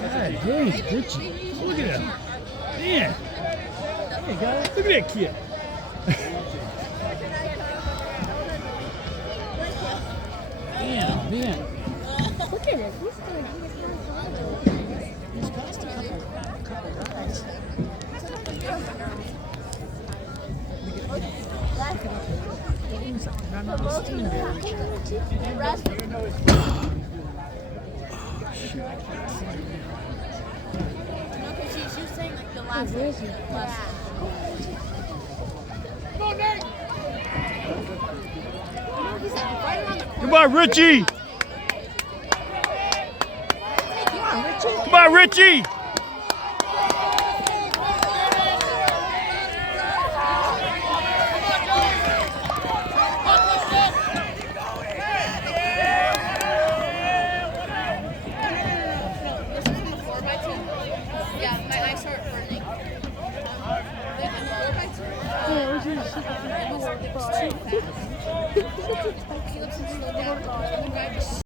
God dang, Richie. Look at him. Man. Hey, guys. Look at that kid. Damn, man. Look at him. He's doing He's passed a couple guys. Come on, Richie! Come on, Richie! Yeah,